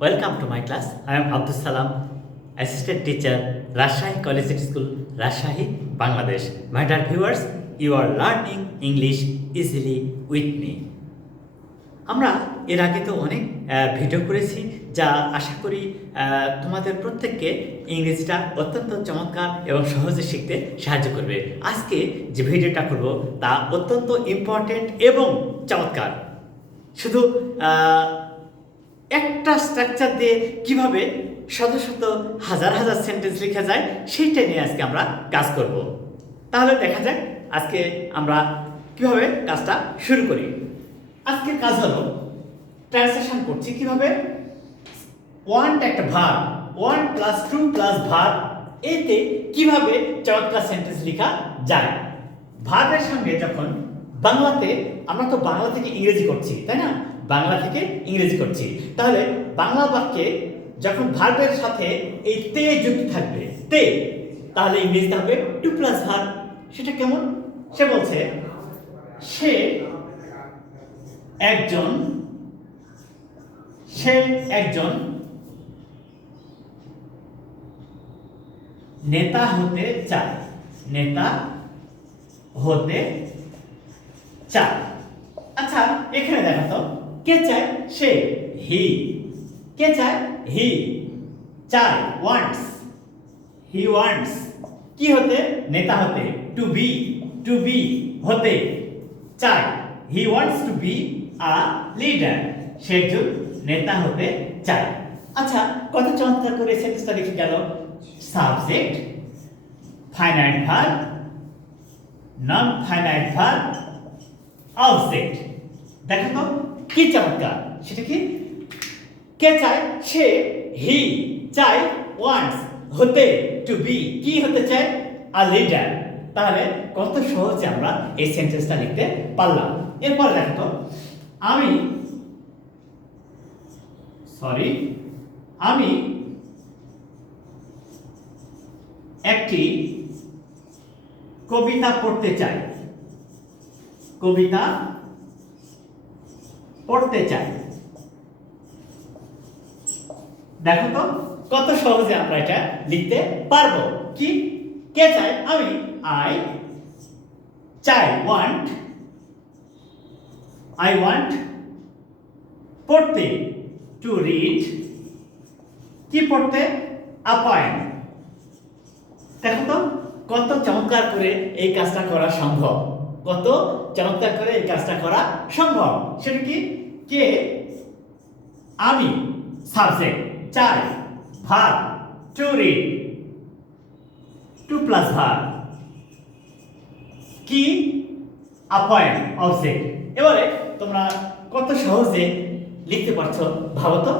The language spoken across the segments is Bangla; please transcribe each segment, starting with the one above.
Welcome to my class. I am Abdus Salam, Assistant Teacher, Rajshahi Collegiate School, Rajshahi, Bangladesh. My dear viewers, you are learning English easily with me. আমরা এর আগে তো অনেক ভিডিও করেছি যা আশা করি তোমাদের প্রত্যেককে ইংরেজিটা অত্যন্ত চমৎকার এবং সহজে শিখতে সাহায্য করবে। আজকে যে ভিডিওটা করব তা অত্যন্ত ইম্পর্টেন্ট এবং চমৎকার। শুধু একটা স্ট্রাকচার দিয়ে কিভাবে শত শত হাজার হাজার সেন্টেন্স লেখা যায় সেইটা নিয়ে আজকে আমরা কাজ করব। তাহলে দেখা যাক আজকে আমরা কিভাবে কাজটা শুরু করি। আজকের কাজ হলো ট্রান্সলেশন করছি কিভাবে ওয়ান্ট একটা verb, one plus to plus verb, এতে কিভাবে চমৎকার সেন্টেন্স লেখা যায়। ভার্বের সঙ্গে যখন বাংলাতে আমরা তো বাংলা থেকে ইংরেজি করছি, তাই না? বাংলা থেকে ইংরেজি করছি, তাহলে বাংলা বাক্যে যখন ভার্বের সাথে এই তে যুক্ত থাকবে তে, তাহলে ইংরেজিতে হবে টু প্লাস ভার্ব। সেটা কেমন? সে বলছে সে একজন নেতা হতে চায়, নেতা হতে চায়। আচ্ছা, এখানে দেখো তো কে চায়? সে, হি। কে চায়? হি। চায়, ওয়ান্টস, হি ওয়ান্টস কি হতে? নেতা হতে, টু বি হতে চায়। He wants to be a leader, সে একজন নেতা হতে চায়। আচ্ছা, কত চমৎকার করে সেন্টেন্সটা লিখে গেল। সাবজেক্ট, ফাইনাইট ভার্ব, নন ফাইনাইট ভার্ব, অবজেক্ট। দেখো তো কি চমৎকার। সেটা কি? কে চায়? সে, হি চায়, ওয়ান্টস হতে, টু বি কি হতে চায়? আ লিডার। তাহলে কত সহজে আমরা এই সেন্টেন্সটা লিখতে পারলাম। এরপর দেখো তো আমি একটি কবিতা পড়তে চাই, কবিতা পড়তে চাই। দেখো তো কত সহজে আমরা এটা লিখতে পারবো। কি? কে চায়? আমি, আই চাই, আই ওয়ান্ট পড়তে, টু রিড কি পড়তে? A poem. দেখো তো কত চমৎকার করে এই কাজটা করা সম্ভব, কত চমৎকার করে এই কাজটা করা সম্ভব। সেটা কি? কে, আমি, সাবজেক্ট, চাই, verb, to read, to plus verb, কি? A poem, object. এবারে তোমরা কত সহজে লিখতে পারছো ভাবো তো।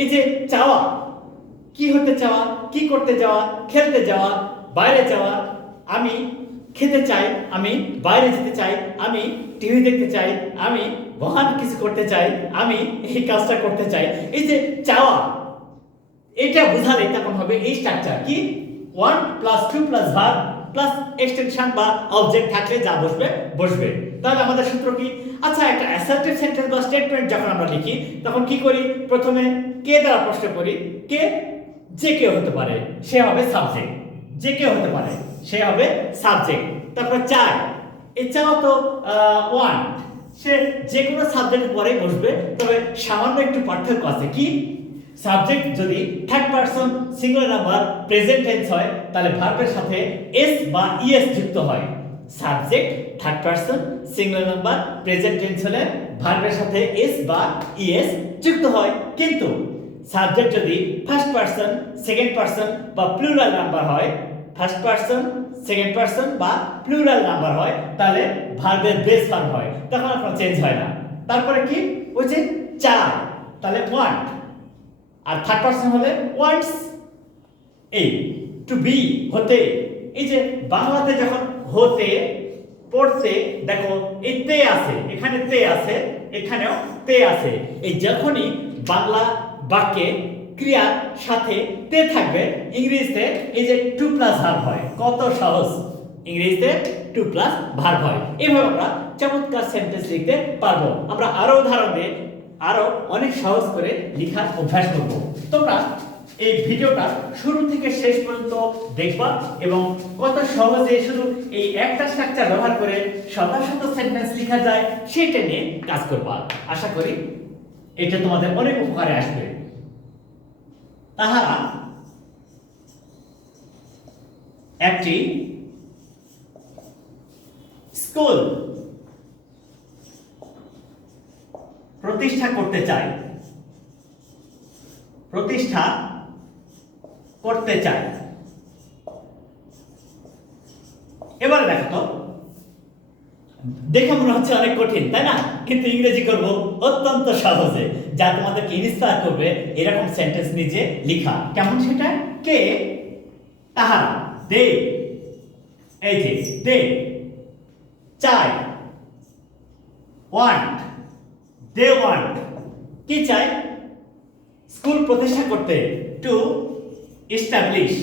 এই যে চাওয়া, কি হতে চাওয়া? কি করতে যাওয়া? খেলতে যাওয়া, বাইরে যাওয়া। আমি খেতে চাই, আমি বাইরে যেতে চাই, আমি টিভি দেখতে চাই, আমি মহান কিছু করতে চাই, আমি এই কাজটা করতে চাই। এই যে চাওয়া, এটা বোঝালে তখন হবে এই স্ট্রাকচার কি? One plus to plus verb plus extension বা অবজেক্ট থাকলে যা বসবে। তাহলে আমাদের সূত্র কি? আচ্ছা, একটা অ্যাসার্টিভ সেন্টেন্স বা স্টেটমেন্ট যখন আমরা লিখি তখন কি করি? প্রথমে কে দ্বারা প্রশ্ন করি। কে, যে কেউ হতে পারে, সে হবে সাবজেক্ট। যে কেউ হতে পারে, সে হবে সাবজেক্ট। তারপর চায়, এই চাওয়া তো ওয়ান্ট, সে যে কোনো সাবজেক্ট পরে বসবে। তবে সামান্য একটু পার্থক্য আছে। কি? সাবজেক্ট যদি third person singular number present tense হয় তাহলে ভার্বের সাথে এস বা ইএস যুক্ত হয়। Subject third person singular number present tense হলে ভার্বের সাথে এস বা ইএস যুক্ত হয়। কিন্তু সাবজেক্ট যদি ফার্স্ট পারসন, সেকেন্ড পারসন বা প্লুরাল নাম্বার হয়, ফার্স্ট পারসন, সেকেন্ড পারসন বা প্লুরাল নাম্বার হয়, তাহলে ভার্বের বেস ফর্ম হয়, তখন আর কোনো চেঞ্জ হয় না। তারপরে কি? ওই যে চায়, তাহলে ওয়ান্ট, আর থার্ড পারসন হলে ওয়ান্টস। এই টু বি হতে, এই যে বাংলাতে যখন হতে, পড়তে, দেখো এই তে আছে, এখানে তে আছে, এখানেও তে আছে। এই যখনই বাংলা বাক্যে ক্রিয়ার সাথে তে থাকবে, ইংরেজিতে এই যে টু প্লাস ভার্ব হয়। কত সহজ! ইংরেজিতে টু প্লাস ভার্ব হয়। এইভাবে আমরা চমৎকার সেন্টেন্স লিখতে পারবো। আমরা আরো উদাহরণ দিয়ে আরো অনেক সহজ করে লেখার অভ্যাস করব। তোমরা এই ভিডিওটা শুরু থেকে শেষ পর্যন্ত দেখবা এবং কত সহজে শুধু এই একটা স্ট্রাকচার ব্যবহার করে শত শত সেন্টেন্স লেখা যায় সেটা নিয়ে কাজ করবা। আশা করি এটা তোমাদের অনেক উপকারে আসবে। তাহারা একটি স্কুল প্রতিষ্ঠা করতে চায়। প্রতিষ্ঠা করতে চায়। এবারে দেখো তো, দেখে মনে হচ্ছে অনেক কঠিন, তাই না? কিন্তু ইংরেজি করব অত্যন্ত সহজে, যা তোমাদেরকে ইন্সপায়ার করবে এরকম সেন্টেন্স নিজে লেখা। কেমন সেটা? কে, তাহারা, দে, এই যে দে, চাই, ওয়ান্ট, দে ওয়ান্ট, কি চাই? স্কুল প্রতিষ্ঠা করতে, টু এস্টাবলিশ।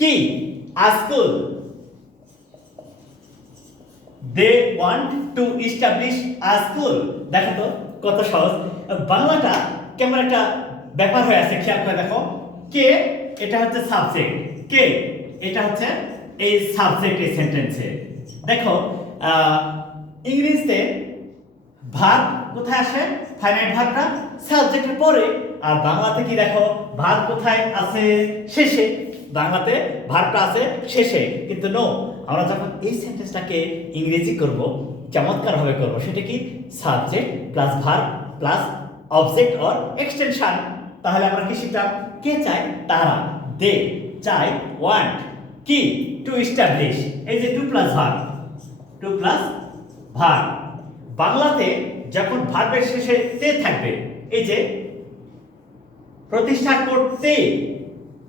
কি? A school. They want to establish a school. দেখো তো কত সহজ। বাংলাটা কেমন একটা ব্যাপার হয়ে আছে, খেয়াল করে দেখো। কে এটা হচ্ছে সাবজেক্ট, কে এটা হচ্ছে এই সাবজেক্ট এই সেন্টেন্সে। দেখো ইংরেজিতে ভার্ব কোথায় আসে? ফাইনাইট ভার্বটা সাবজেক্টের পরে। আর বাংলাতে কি দেখো, ভার্ব কোথায় আছে? শেষে। বাংলাতে ভার্বটা আছে শেষে, কিন্তু নো, আমরা যখন এই সেন্টেন্সটাকে ইংরেজি করব চমৎকার ভাবে করব। সেটা কি? Subject plus verb plus object or extension. তাহলে আমরা কি শিখলাম? কে চায়? তারা, দে, চাই, ওয়ান্ট, কি? To establish. এই যে to plus verb, to plus verb. বাংলাতে যখন ভার্বের শেষে তে থাকবে, এই যে প্রতিষ্ঠা করতে,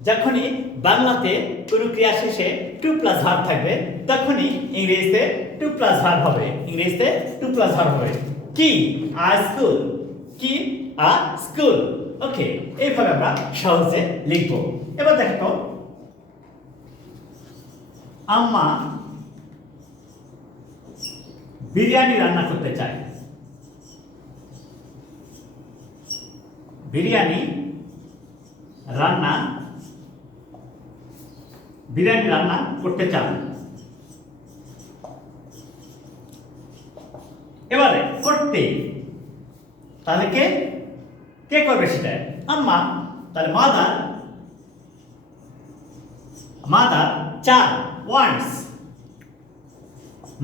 যখনই বাংলাতে কোনো ক্রিয়া শেষে টু প্লাস ভার্ব থাকবে, তখনই ইংরেজিতে টু প্লাস ভার্ব হবে। ইংরেজিতে টু প্লাস ভার্ব হবে। কি? A school. কি? A school. ওকে, এইভাবে আমরা সহজে লিখব। এবার দেখো, আম্মা বিরিয়ানি রান্না করতে চায়। বিরিয়ানি রান্না করতে চান। এবারে করতে, তাহলে কে কে করবে সেটা? আম্মা। তাহলে মাদার চান, ওয়ান্টস।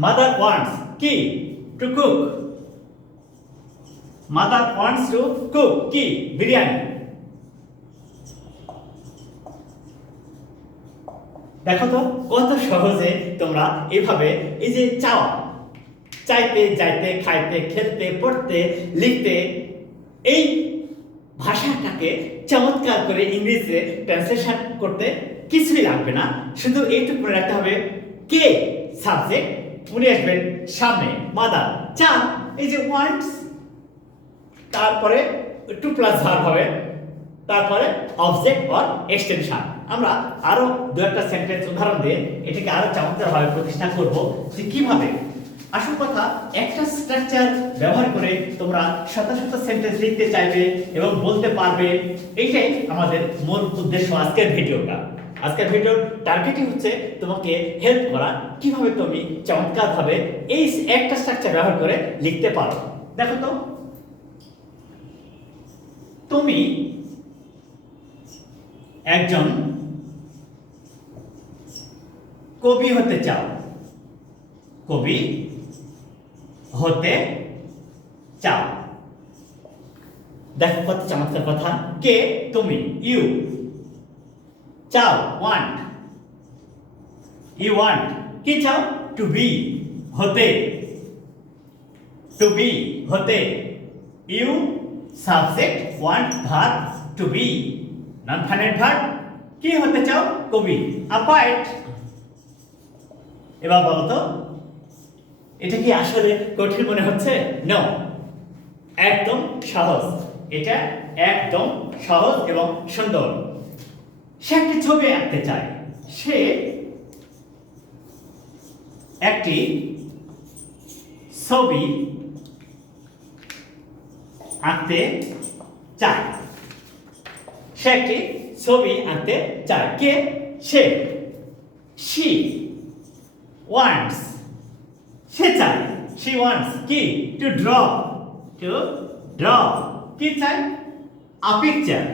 মাদার ওয়ান্টস কি? To cook. Mother wants to cook কি? বিরিয়ানি। দেখো তো কত সহজে তোমরা এভাবে এই যে চাওয়া, চাইতে, যাইতে, খাইতে, খেলতে, পড়তে, লিখতে, এই ভাষাটাকে চমৎকার করে ইংরেজিতে ট্রান্সলেশন করতে কিছুই লাগবে না। শুধু এইটুকু মনে রাখতে হবে, কে সাবজেক্ট, উনি আসবেন সামনে, মাদার, চান, এই যে ওয়ান্টস, তারপরে টু প্লাস ভার্ব হবে, তারপরে অবজেক্ট অর এক্সটেনশন। আমরা আরো দু একটা সেন্টেন্স উদাহরণ দিয়ে এটাকে আরো চমৎকারভাবে প্রতিষ্ঠা করব যে কিভাবে। আসল কথা, একটা স্ট্রাকচার ব্যবহার করে তোমরা শত শত সেন্টেন্স লিখতে চাইবে এবং বলতে পারবে। এইটাই আমাদের মূল উদ্দেশ্য আজকের ভিডিওটা। আজকের ভিডিওর টার্গেটই হচ্ছে তোমাকে হেল্প করা, কিভাবে তুমি চমৎকারভাবে এই একটা স্ট্রাকচার ব্যবহার করে লিখতে পারো। দেখো তো, তুমি একজন কবি হতে চাও। কবি হতে চাও। দেখো কত চমৎকার কথা। কে? তুমি, ইউ। চাও, ওয়ান্ট। ইউ ওয়ান্ট, কি চাও? টু বি, হতে। টু বি, হতে। You subject, want verb, to be non finite verb. কি হতে চাও? কবি। A poet. এবার বলো তো, এটা কি আসলে কঠিন মনে হচ্ছে? নো, একদম সহজ। এটা একদম সহজ এবং সুন্দর। সে একটি ছবি আঁকতে চায়। সে একটি ছবি আঁকতে চায়। সে একটি ছবি আঁকতে চায়। কে? সে। she wants, সে চায়, she wants কি? to draw কি চায়? a picture,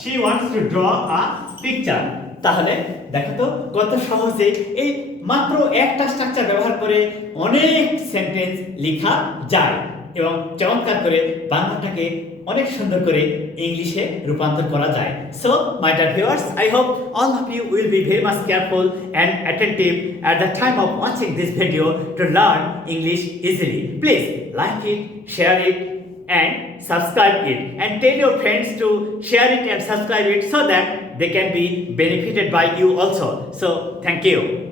she wants to draw a picture। তাহলে দেখো তো কত সহজে এই মাত্র একটা স্ট্রাকচার ব্যবহার করে অনেক সেন্টেন্স লেখা যায় এবং চমৎকার করে বাংলাটাকে অনেক সুন্দর করে ইংলিশে রূপান্তর করা যায়। So my dear viewers, I hope all of you will be very much careful and attentive at the time of watching this video to learn English easily. Please like it, share it and subscribe it, and tell your friends to share it and subscribe it so that they can be benefited by you also. So thank you.